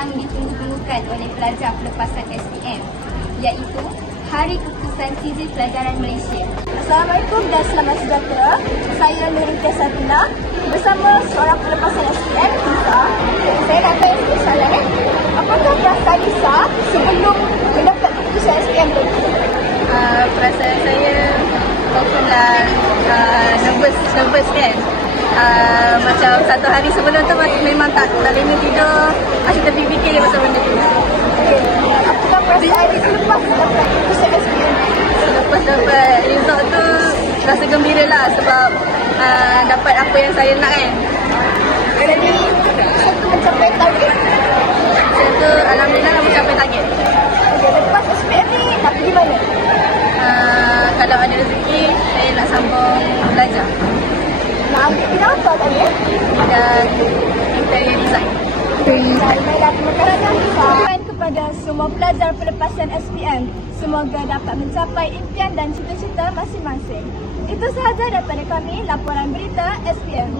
yang ditunggu-tunggukan oleh pelajar pelepasan SPM, iaitu Hari Keputusan Sijil Pelajaran Malaysia. Assalamualaikum dan selamat sejahtera. Saya Nurul Satina bersama seorang pelepasan SPM, Lisa. Saya nak tanya sikit soalan. Apakah perasaan Lisa sebelum mendapat keputusan SPM tu? Perasaan saya confirmlah nervous kan. Macam satu hari sebelum tu memang tak lena tidur, masih terfikir pasal benda tu. Apakah perasaan selepas dapat keputusan SPM? Lepas dapat result tu rasa gembira lah sebab dapat apa yang saya nak kan. Jadi, satu mencapai target. Saya tu alhamdulillah dah mencapai target. Lepas SPM ni nak pergi mana? Kalau ada rezeki saya nak sambung belajar Nak ambil bidang apa tadi? dan interior design. Baiklah, terima kasih Lisa. Kepada semua pelajar pelepasan SPM, semoga dapat mencapai impian dan cita-cita masing-masing. Itu sahaja daripada kami, laporan berita SPM.